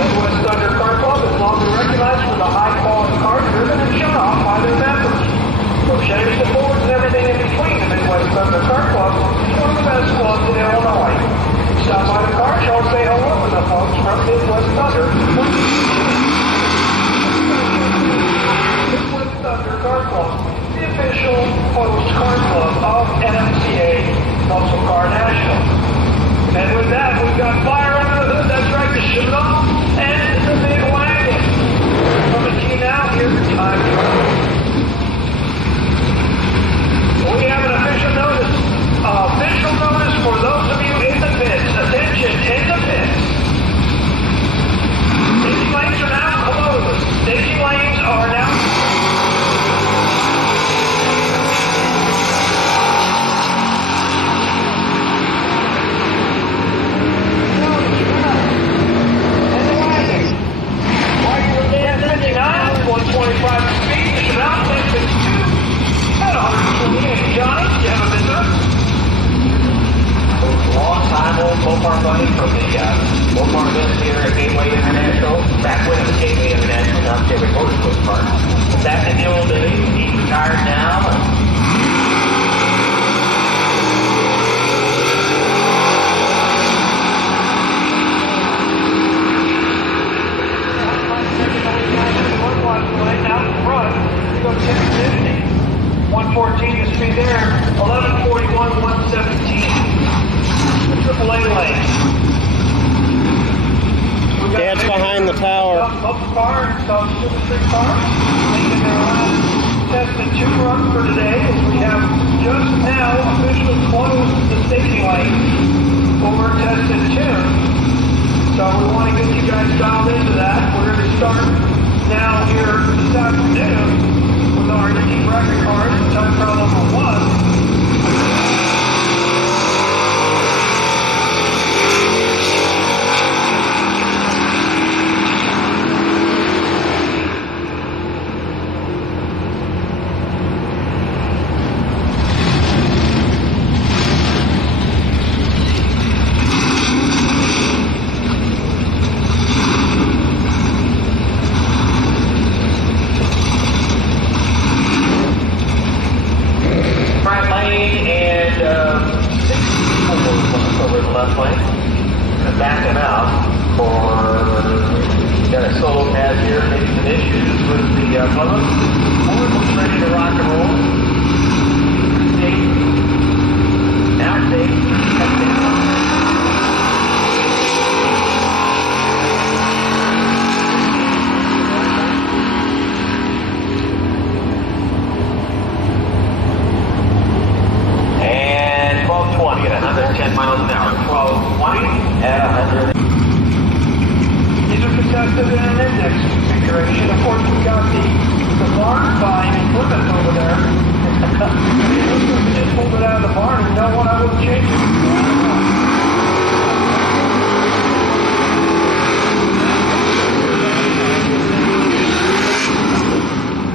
Midwest Thunder Car Club is long been recognized for the high-quality cars driven and shown off by their members. From Chevys to Fords and everything in between, the Midwest Thunder Car Club is one of the best clubs in Illinois. Stop by the car show and say hello to the folks from Midwest Thunder. Midwest Thunder Car Club, the official host car club of NMCA Muscle Car National. And with that, we've got fire under the hood. That's right, the Chevelle and the big wagon. Coming to you now, here's the time trial. We have an official notice. Official notice for those of you in the pits. Attention, in the pits. Staging lanes are now closed. Staging lanes are now Dad's behind the tower. Making their last tested 2 run for today, as we have just now officially closed the staging lane for tested 2. So we want to get you guys dialed into that. We're going to start now here this afternoon with our team record card, time trial number 1. Backing up for got a solo pad here, maybe some issues with the plug. Ford looks ready to rock and roll. Safe. Now safe. And 1220 at 110 miles an hour. 1220. At 100. These are contested in an index configuration. Of course, we've got the barn buying equipment over there. We just pulled it out of the barn and know what I would change it.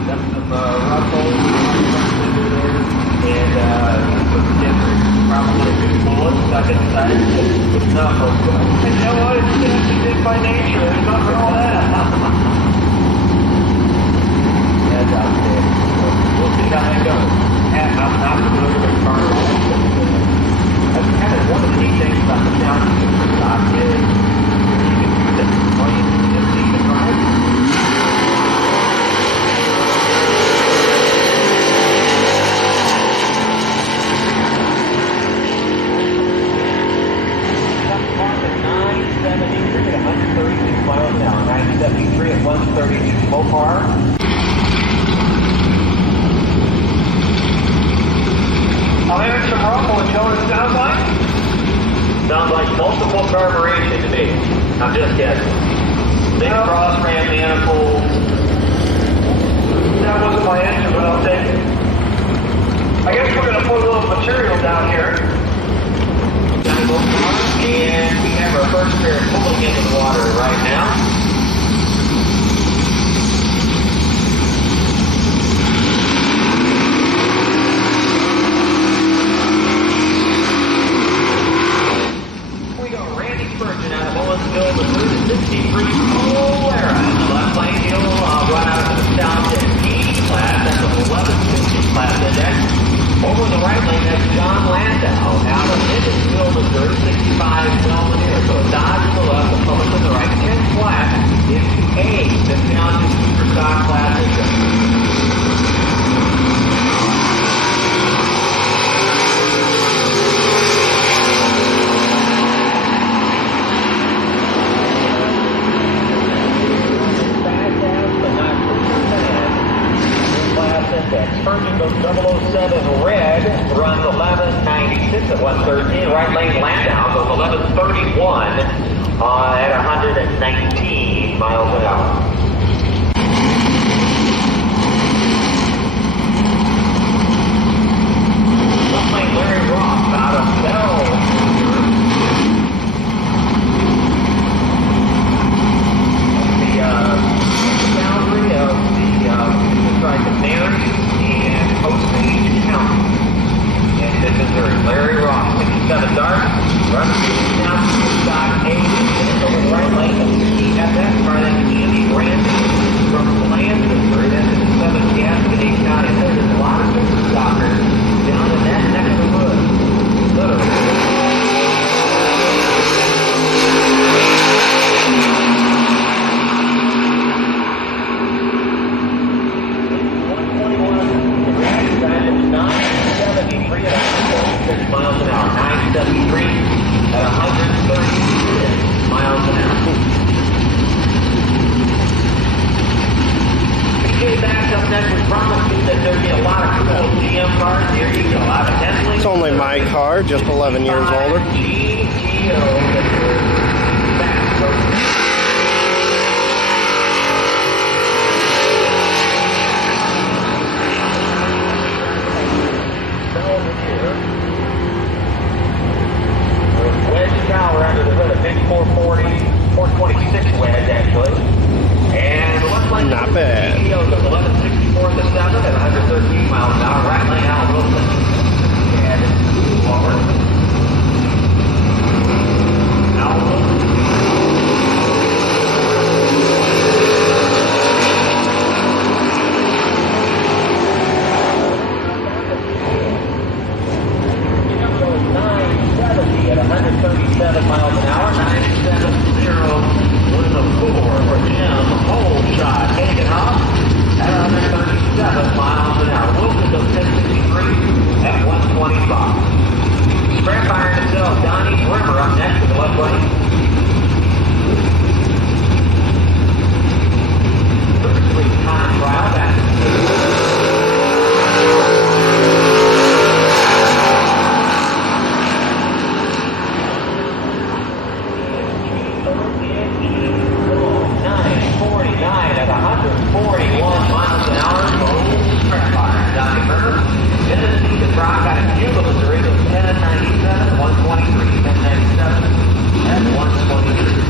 Got some ruffles and some different, probably a good bullet stuck inside it. No, and you know what? It's tested by nature. There's nothing wrong with that. That's outstanding. We'll see how that goes. And I'm not familiar with car lines. That's kind of one of the neat things about the sound system stock is you can just see the car. 73 at 132 Mopar. I'm hearing some rumble. You know what it sounds like? Sounds like multiple carburation to me. I'm just guessing. Big cross ram manifold. That wasn't my answer, but I'll take it. I guess we're going to put a little material down here. And we have our first pair pulling into the water right now. We got Randy Spurgeon out of Owensville, Missouri, 63. So 007 red runs 1196 at 113. Right lane Landau goes 1131 at 119 miles an hour. Left lane Larry Ross out of Bell. Boundary of the Mary and Osage County in Missouri. Larry Ross, 67 dark, runs down to stock 8, over the right lane. At that part, that's Andy Brandon from Bland, Missouri. That's in the 7th Gascony County. There's a lot of super stockers down in that neck of the woods. Literally. Miles an hour, 973 at 136 miles an hour. Okay, back up next, we promised you that there'd be a lot of cool GM cars here. You get a lot of Hensley. It's only my car, just 11 years older. GTO that are fast. Wedge tower under the hood, a big 440, 426 wedge actually. And the left lane not bad. GTO goes 1164 to 7 at 113 miles an hour. Right lane Al Wilson. And forward. Al Wilson. At 137 miles an hour, 970 with a 4 for Jim. Hole shot, taken off at 137 miles an hour. Wilson goes 1063 at 125. Scrap iron himself, Donnie Brimmer up next to the left lane. First week time trial back. At 141 miles an hour, scrap iron, Donnie Brimmer. Tennessee, the Rock out of Cuba, Missouri, goes 1097, 123, 1097, and 123.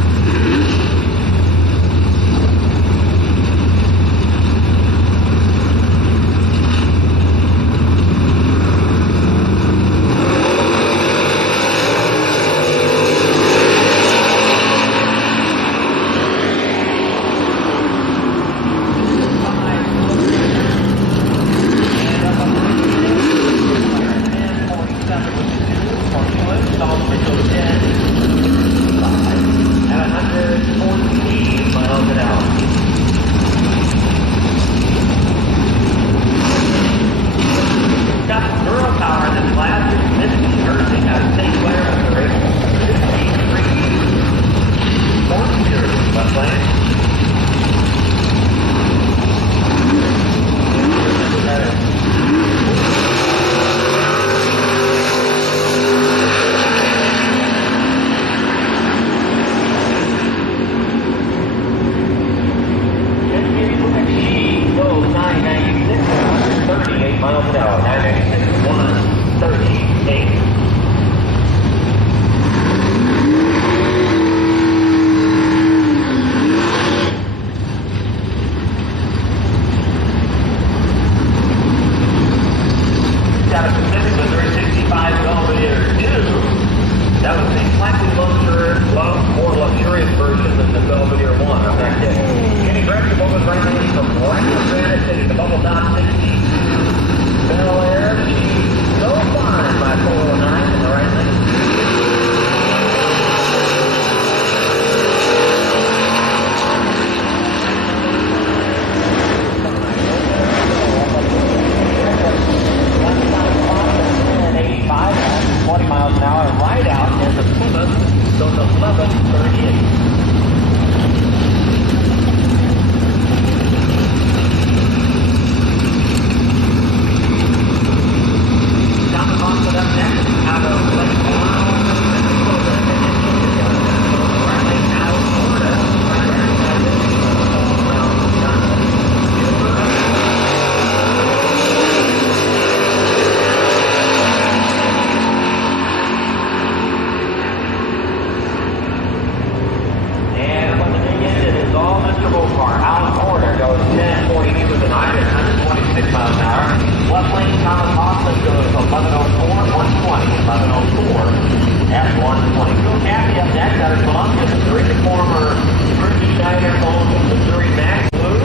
miles an hour. Left lane, Thomas Austin goes 1104, 120, 1104 at 120. So Kathy up next out of Columbia, Missouri, the former British Schneider owns the Missouri Max Blue.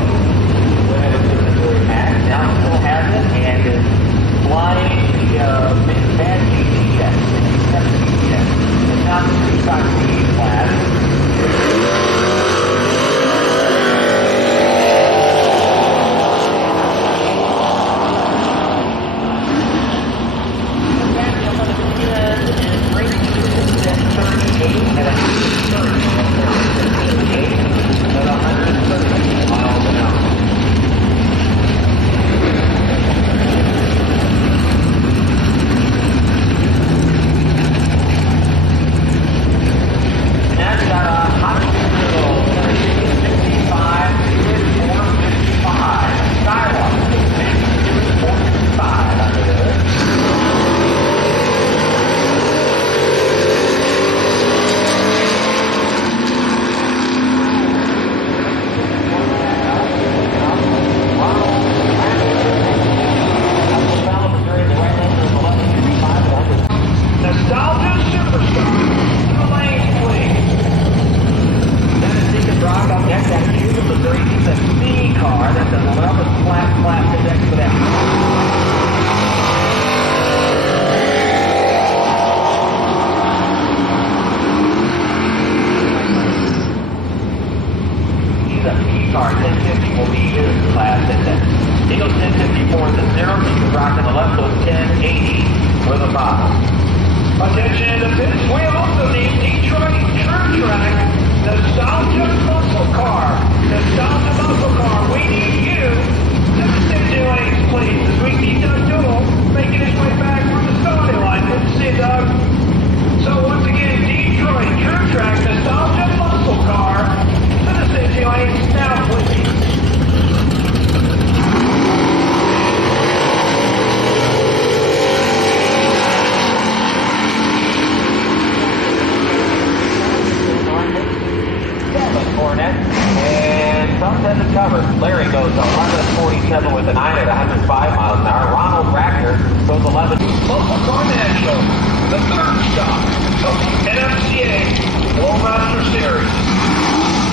Went over to the Missouri Max, now still has it, and is flying the big bad GT jet, the jet. It's not the two-stock class. Attention, the fifth wheel also needs Detroit True Track, Nostalgia Muscle Car. Nostalgia Muscle Car, we need you to stipulate, please, as we keep Doug Doodle making his way back from the starting line. Good to see you, Doug. So once again, Detroit True Track, Nostalgia Muscle Car, to the stipulate now, please. And Trump has it covered. Larry goes 1147 with a 9 at 105 miles an hour. Ronald Rackner goes 11. Local Car National, the third stop of the NFCA Flowmaster Series.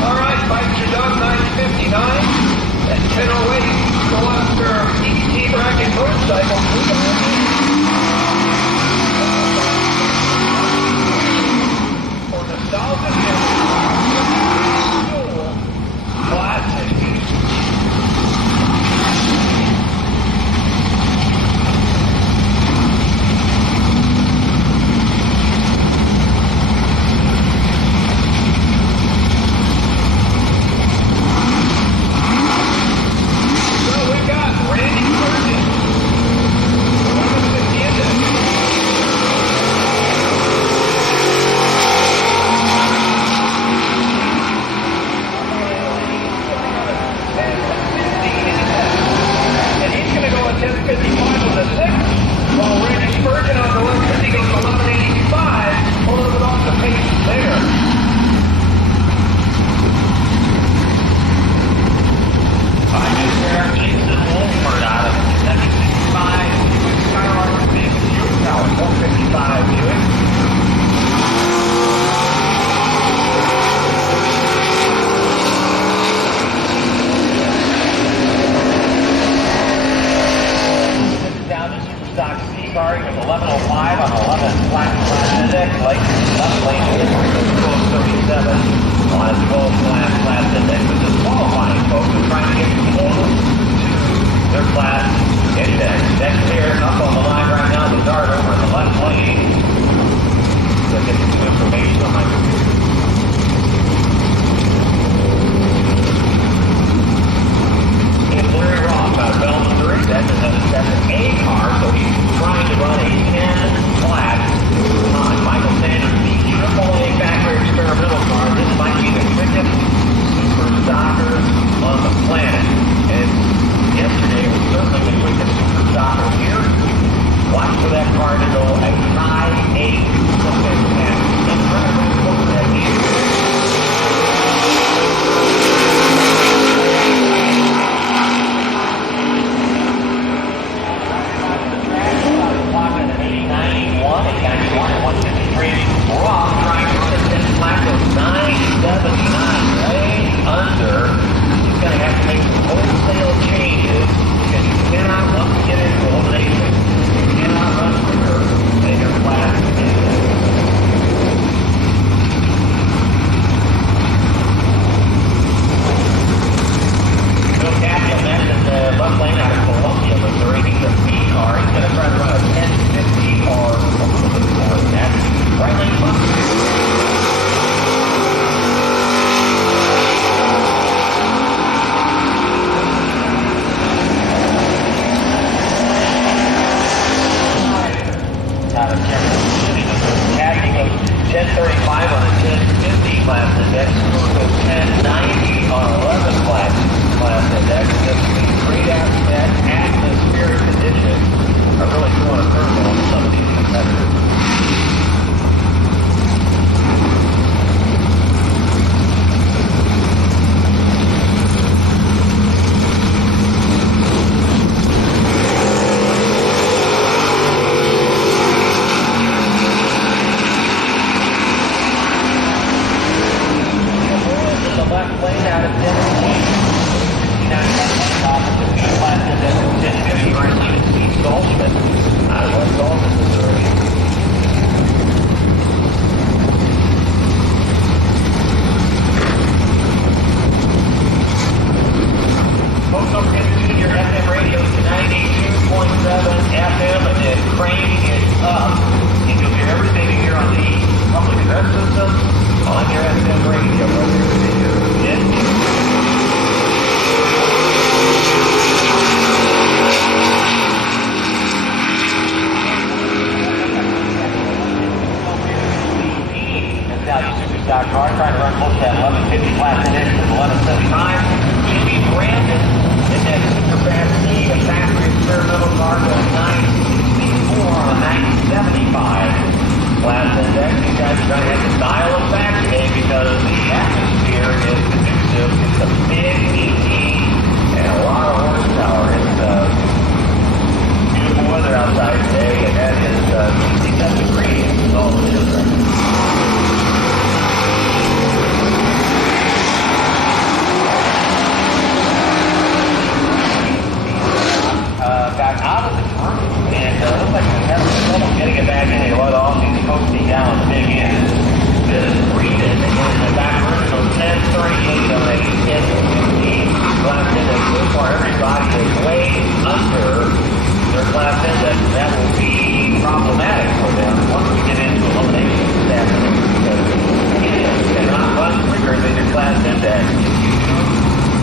All right, bikes are done 9:59 at 10:08. Go after ET bracket motorcycle. For nostalgia. Classic. So we got Randy Burgess. out of 10. Class index of 1050, right? Steve Goldschmidt out of West Dalton, Missouri. Folks, don't forget to tune your FM radio to 92.7 FM, and then crank it up, and you'll hear everything you hear on the public address system on your FM radio, whether it's your car trying to run close to that 1150 class index with 1175. Jimmy Brandon in that super fast C, a factory experimental car going 964 on a 975 class index. These guys are trying to have to dial them back today because the atmosphere is conducive to some big ET and a lot of horsepower. It's beautiful weather outside today, and that is 67 degrees. It's all it is right now. Got out of the group, and looks like we have trouble getting it back in. They let off, he's supposed to be down on the big end. This is Reed in the back room, so 1038 on a 1015 class index. So far, everybody is way under their class index, and that will be problematic for them once we get into elimination this afternoon, because you cannot run quicker than your class index.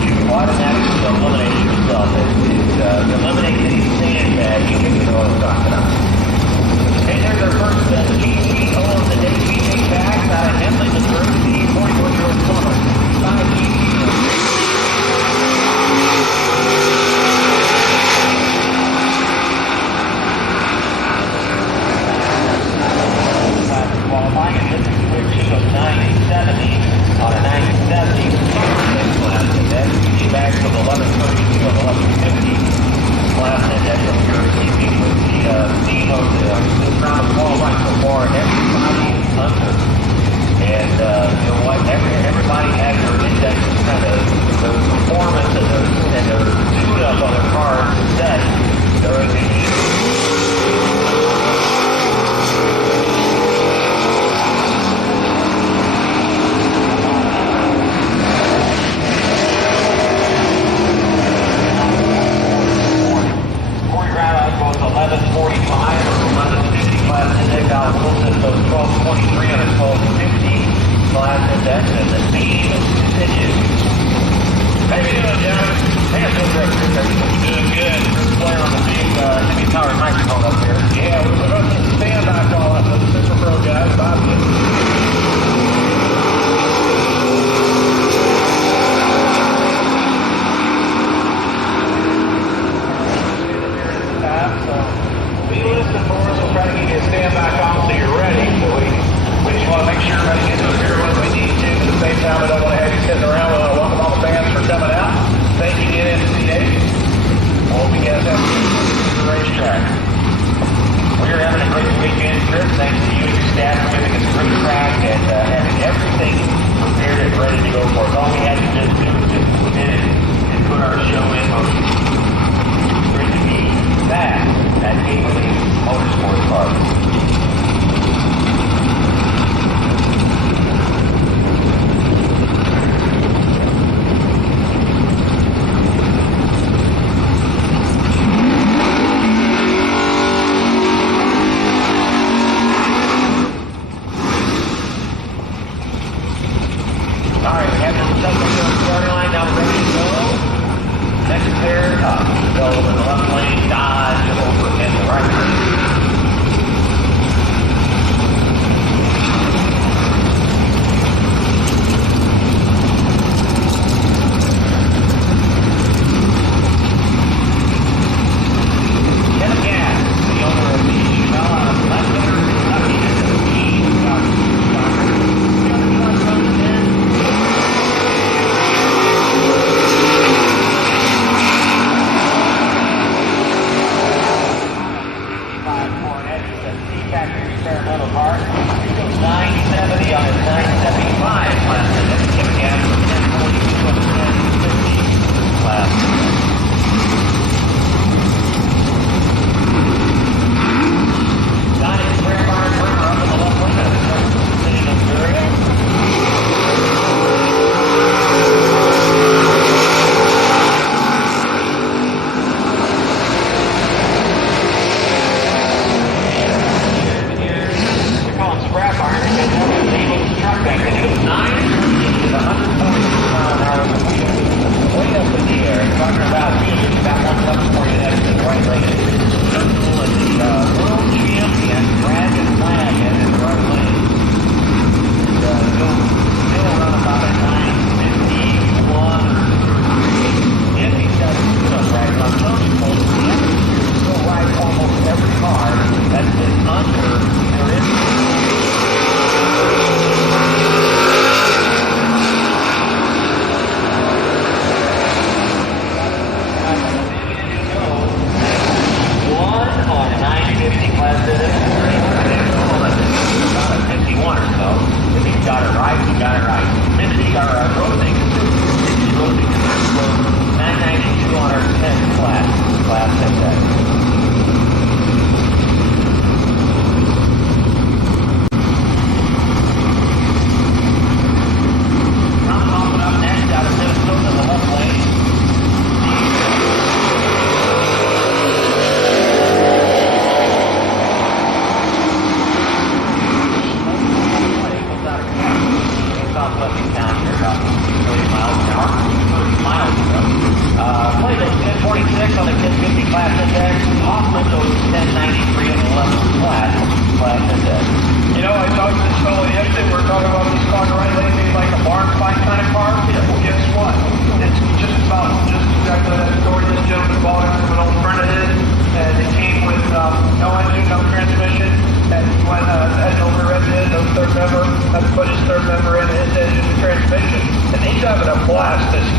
You automatically eliminate yourself. Eliminate any sandbag, you can know what I'm talking about. Okay, there's our first GTO of the day. We take back out of Henley, Missouri, the 41-year-old plumber. 5 GTO. Qualifying, and this is switching of 970 on a 970 class index. We back from 1132 and 1150. Class index of your keeping with the theme of this round of qualifying so far, everybody is under. And you know what? Everybody has their index, kind of their performance and their tune-up on their cars set during the year. Goes 1145 or 1150 class index. Al Wilson goes 1223 on a 1250 class index, and the theme continues. How you doing, John? Hey, I'm doing great. Doing good. First player on the big semi-powered microphone up here. Yeah, we're going to stand by call up with the Super Pro guys. Bobby. Time. I don't want to have you sitting around. I want to welcome all the fans for coming out. Thank you, NSCA. I hope you guys have the racetrack. We're having a great weekend, Chris. Thanks to you and your staff for giving us a great track and having everything prepared and ready to go for us. All we had to just do was just put in and put our show in motion. It's great to be back at Gateway Motorsports Park.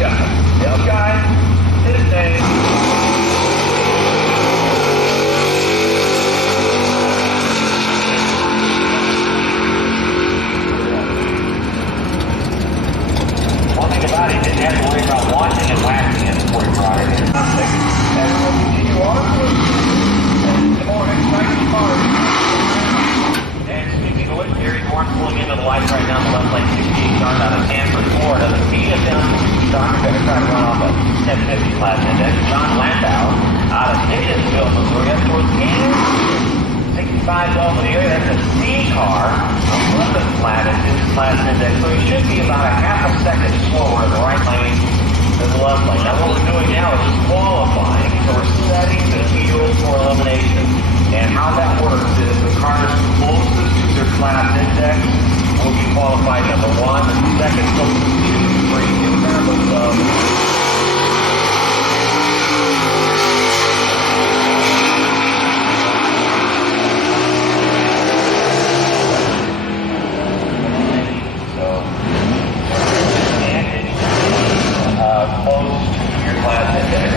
guy. This guy, his name. One thing about it, didn't have to worry about washing and waxing it before you brought it in. Everyone continue on with the more exciting part. And speaking of which, Gary Gorn pulling into the light right now on the left lane 68 yard out of Hanford, Florida. The speed of down Stocker going to try to run off a 1050 class index. John Landau out of Davisville, Missouri, up towards Kansas. 65 Belvedere, that's a C car, 11 flat in his class index. So he should be about a half a second slower in the right lane than the left lane. Now what we're doing now is just qualifying. So we're setting the field for elimination. And how that works is the cars closest to their class index will be qualified number 1, and the second closest to 2, 3, regardless of close to your class index.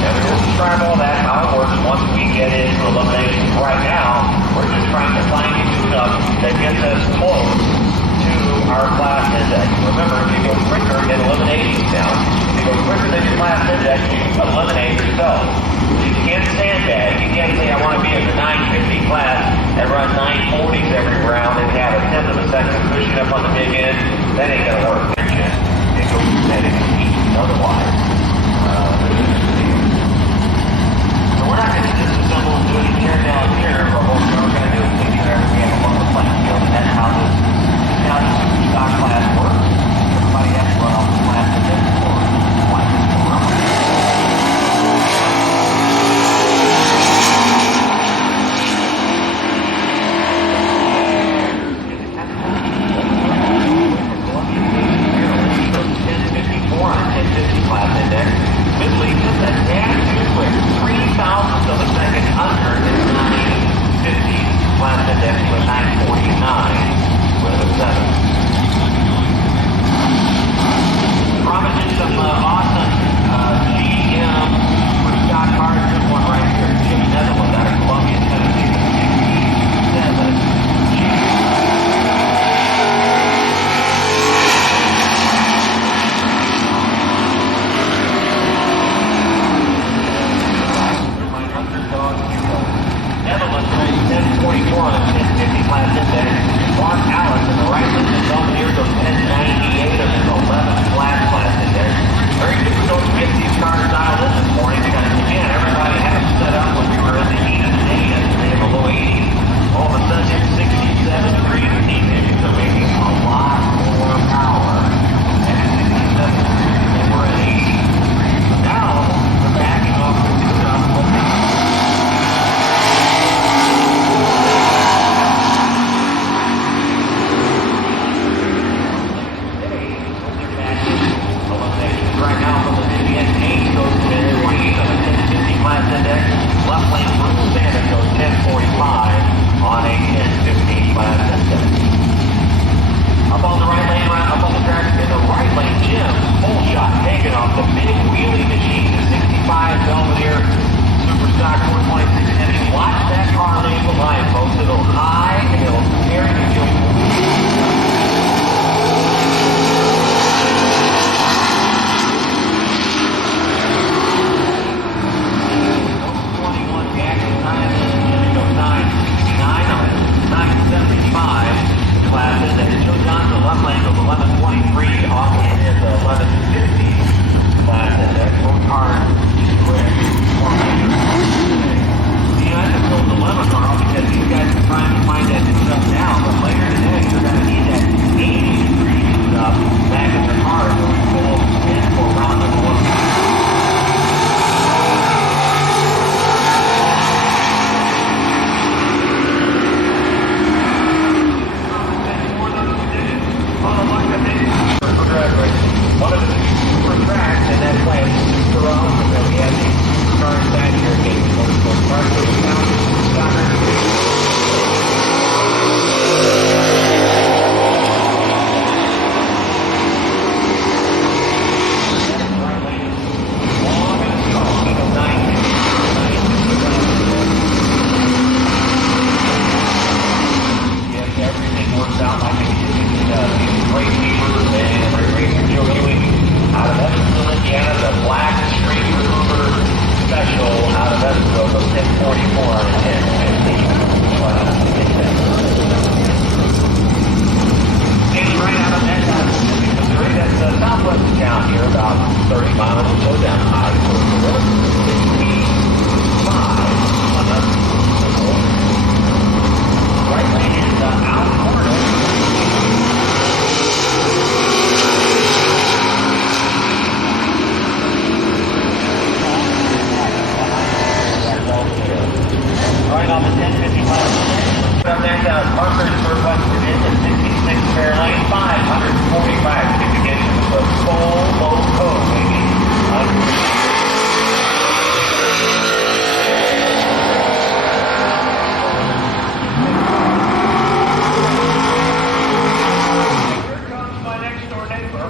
And we will describe all that, how it works once we get into elimination. Right now, we're just trying to find you enough that gets us close to our class index. Remember, if you go quicker in elimination count, if you go quicker than your class index, you eliminate yourself. You can't sandbag. You can't say, I want to be in the 950 class and run 940s every round and have a tenth of a second cushion up on the big end. That ain't going to work. It goes steady. Otherwise, so we're not going to disassemble and do any tear down here, but what we're going to do is make sure we have a level playing field, and that's how this stock class works. Everybody has to run off the class and then for class index. This leaves us a dash too quick, 3,000ths of a second under this 950 class index with 949 with a 7. Promise you some awesome GM for stock cars. This one right here, Jim Netherlands out of Columbia, Tennessee. 67. Netherlands race 1044 on a 1050 class index. Mark Allen in the right lane is on here goes 1098 of his 11 flat class index. Very good for those 50 cars dialed in this morning because again, everybody had it set up when we were in the heat of the day yesterday in the low 80s. All of a sudden it's 67 degrees in the evening, so making a lot more power. And at 67 degrees they were at 80 degrees. So now we're backing off the tune-up. Right now, from the Indian 8 goes 1048 on a 1050 class index. Left lane Bruce Sanders goes 1045 on a 1050 class index. Up on the right lane, right up on the track, in the right lane, Jim, full shot, taking off the big wheelie machine, the 65 Belvedere Superstock 426 Heavy. Watch that car leave the line, folks. It'll high and it'll carry the fuel. Class index. Joe Johnson, left lane goes 1123 off in his 1150 class index. Both cars quick. See, I just built the lemon car because these guys are trying to find that new stuff now, but later today you're going to need miles to slow down. I-4, 55. Right lane is out corner. Running on the 1055. From there down Parkersburg, West Virginia, 66 fair lane, 545 to get to the full low code, baby. Here comes my next door neighbor,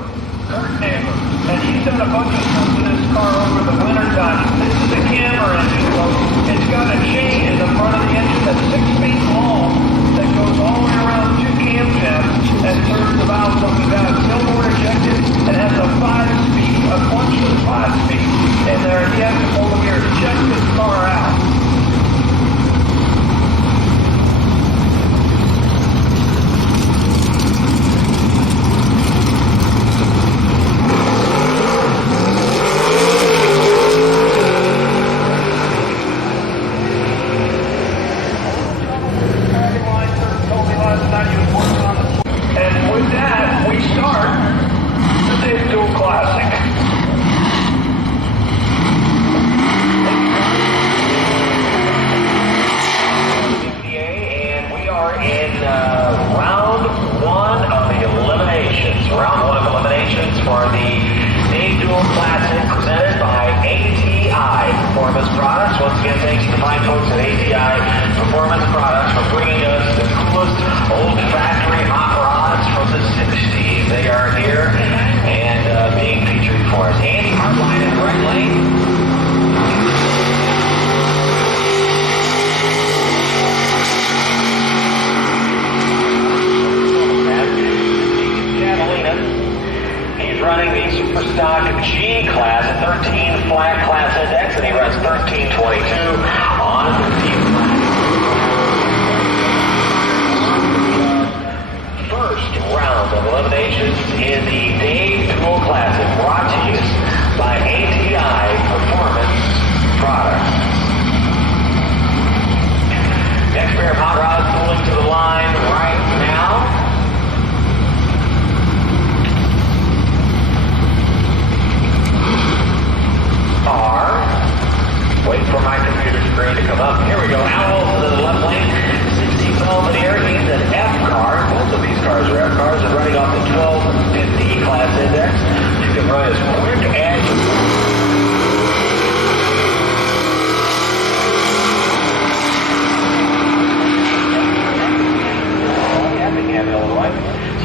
Kurt neighbor, and he's done a bunch of stuff to this car over the winter time. This is a camera engine, folks. It's got a chain in the front of the engine that's 6 feet long that goes all the way around 2 camshafts and turns the valve so we've got billboard ejected and has a 5-speed, a punchless 5-speed. And there he has to pull the gear to check this car out. And with that, we start the Dave Dual Classic. And we are in round one of the eliminations. Round one of eliminations for the Dave Dual Classic presented by ATI Performance Products. Once again, thanks to the fine folks at ATI Performance Products for bringing us the coolest old factory hot rods from the 60s. They are here and being featured for us. Andy Hardline in the right lane. He's running the Superstock G-Class at 13 flat class index, and he runs 1322 on 15 flat. First round of eliminations in the Dave Dual Classic, brought to you by ATI Performance Products. Next pair of hot rods pulling to the line right now. Wait for my computer screen to come up. Here we go. Owl to the left lane. 60 Belvedere. He's an F car. Both of these cars are F cars. They're running off the 1250 class index. You can run as quick as you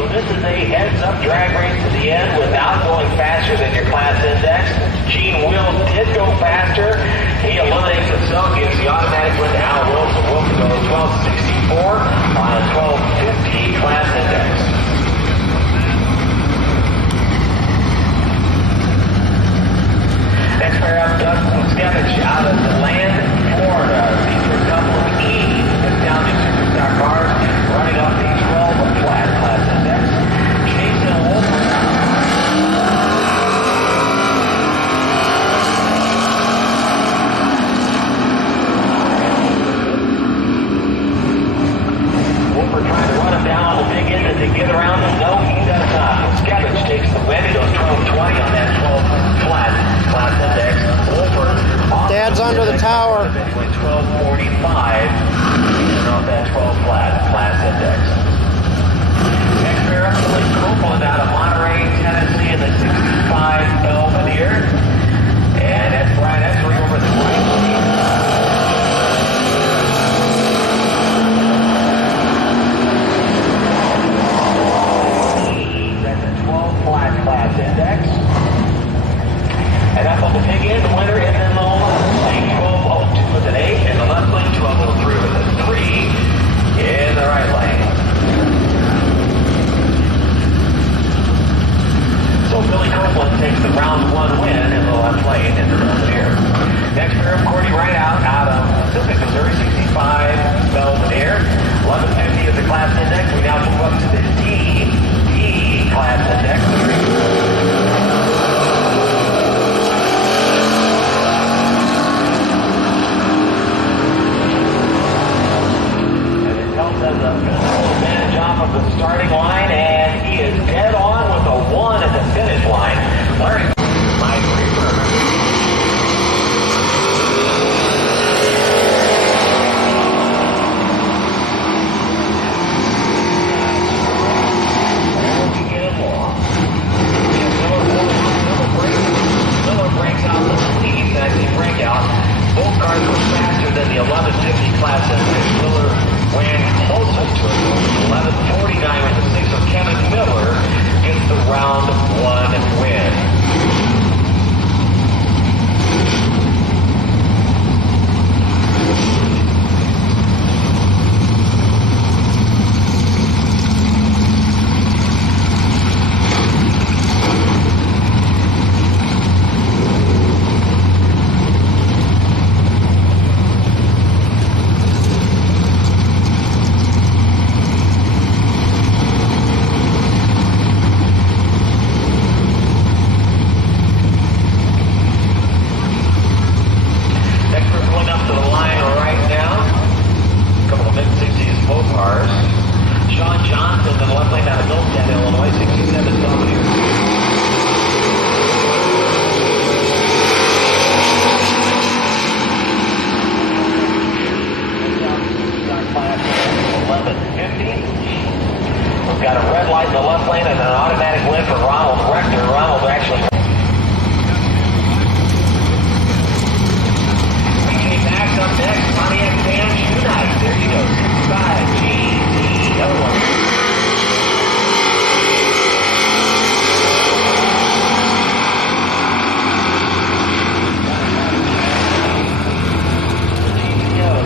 So this is a heads-up drag race to the end without going faster than your class index. Gene Will did go faster. He eliminates himself, gives the automatic win to Al Wilson. Wilson goes 1264 on a 1250 class index. Next pair up, Doug Skevich out of Land, Florida. These are a couple of E's down to Superstar cars running off the 12 flat class index. Jason Wolford. Wolford trying to run him down on the big end. Does he get around him? No, he does not. Skevich takes the win. He goes 1220 on that 12 flat class index. Wolford. Dad's under the tower. 1245 off that 12 flat class index. Next pair up, Billy Copeland out of Monterey, Tennessee in the 65 Belvedere. And that's Brian Essery over the right. That's a 12 flat class index. And up on the big end, the winner is in the lane 1202 with an 8, and the left lane 1203 with a 3 in the right lane. So Billy Copeland takes the round one win in the left lane in the Belvedere. Next pair of Cordy Wright out of Pacific, Missouri, 65 Belvedere. 1150 is the class index. We now move up to the D class index. class index. Miller ran closest to it, 11:49 with the 6, so Kevin Miller gets the round 1 win. Got a red light in the left lane and an automatic win for Ronald Rector. Ronald actually... BJ Max up next. Pontiac Van Schunite. There you go. 65 GTO.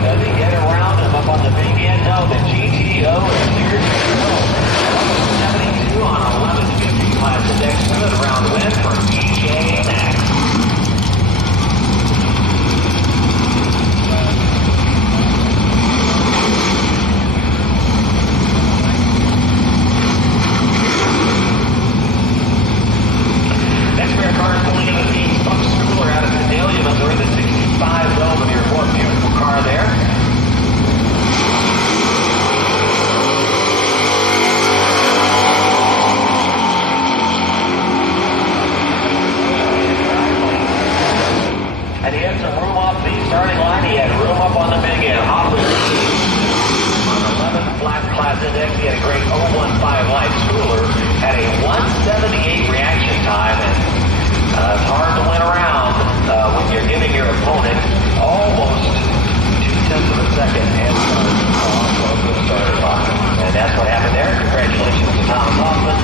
Does he get around him up on the big end? No, the GTO is here to go. 72 on 1150 class index. Good round win for BJ Max. Next we are cars pulling in the team Buck Schooler out of Sedalia, Missouri. The 65 Belvedere Ford, beautiful car there. And he had some room off the starting line. He had room up on the big end. Off the on 11 flat class index, he had a great 015 light. Schooler had a 178 reaction time. And it's hard to win around when you're giving your opponent almost 0.2 of a second and close to the starter line. And that's what happened there. Congratulations to Thomas Hoffman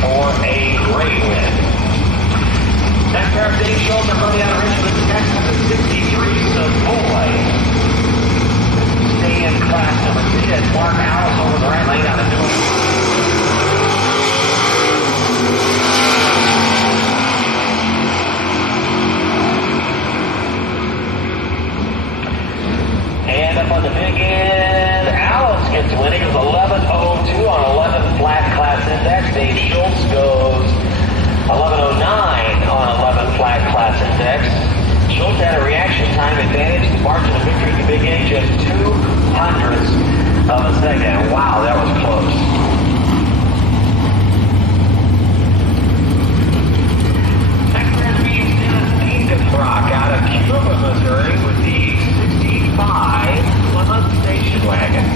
for a great win. Next pair of Dave Schultz are coming out of Richmond, Texas, the 63 Savoy. Stay in class number 3. That's Mark Alice over the right lane out of New And up on the big end, Alice gets winning. It was 11:02 on 11 flat class index. Dave Schultz goes 11:09 on 11 flat class index. Schultz had a reaction time advantage. The margin of victory at the big end just 0.02 of a second. Wow, that was close. Next we're meeting Dennis Brock out of Cuba, Missouri with the 65 Plymouth Station Wagon.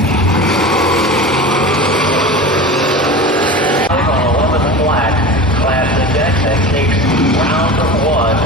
On 11 flat class index, that takes round 1.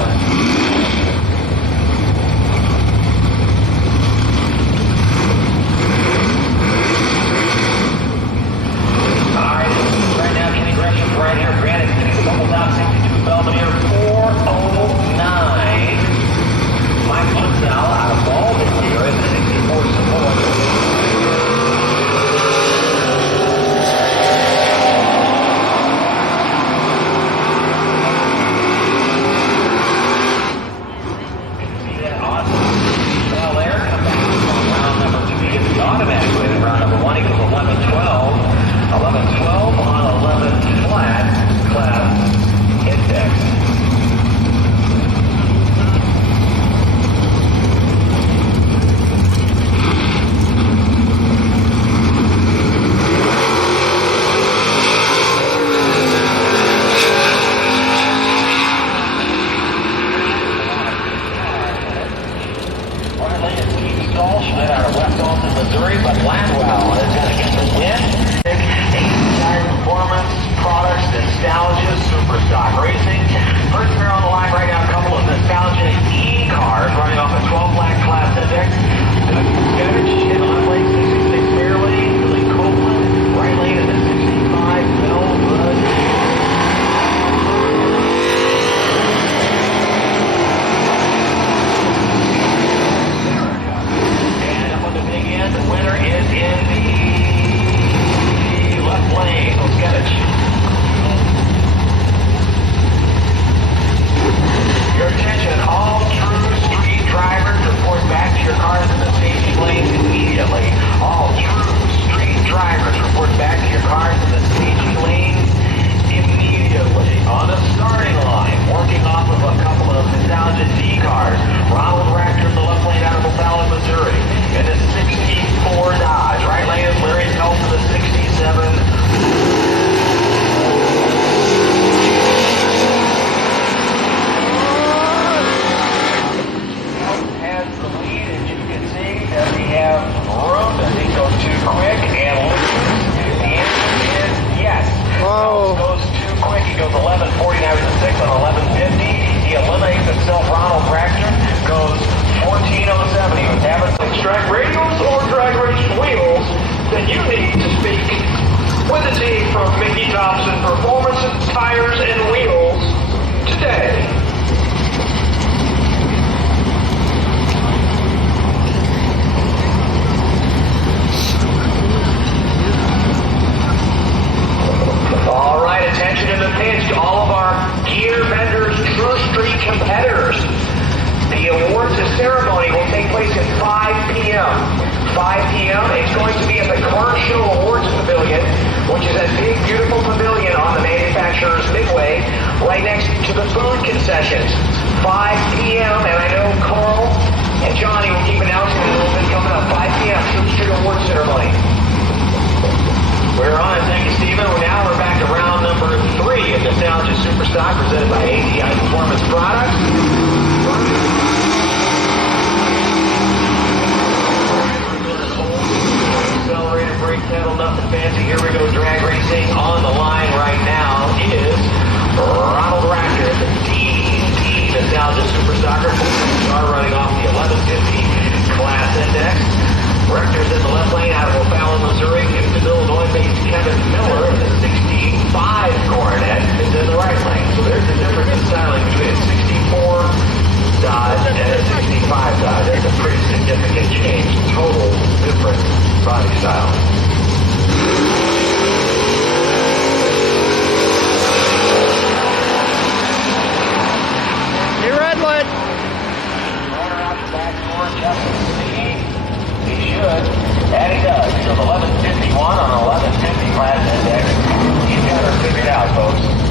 competitors. The awards ceremony will take place at 5 p.m. 5 p.m. It's going to be at the Commercial Awards Pavilion, which is that big, beautiful pavilion on the manufacturer's midway, right next to the food concessions. 5 p.m. And I know Carl and Johnny will keep announcing it a little bit coming up. 5 p.m. Troop Street Awards Ceremony. We're on. Thank you, Stephen. Now we're back to round number 3 of Nostalgia Superstock presented by ATI Performance Products. Accelerator, brake pedal, nothing fancy. Here we go. Drag racing on the line right now is Ronald Racker, the DD Nostalgia Superstocker. Are running off the 1150 class index. Rector's in the left lane out of O'Fallon, Missouri. Houston, Illinois-based Kevin Miller in the 65 Coronet is in the right lane. So there's the difference in styling between a 64 Dodge and a 65 Dodge. There's a pretty significant change. Total different body style. Hey, Redwood. Runner out the back door, Justin Speed. He should, and he does. He goes 1151 on an 1150 class index. He's got her figured out, folks.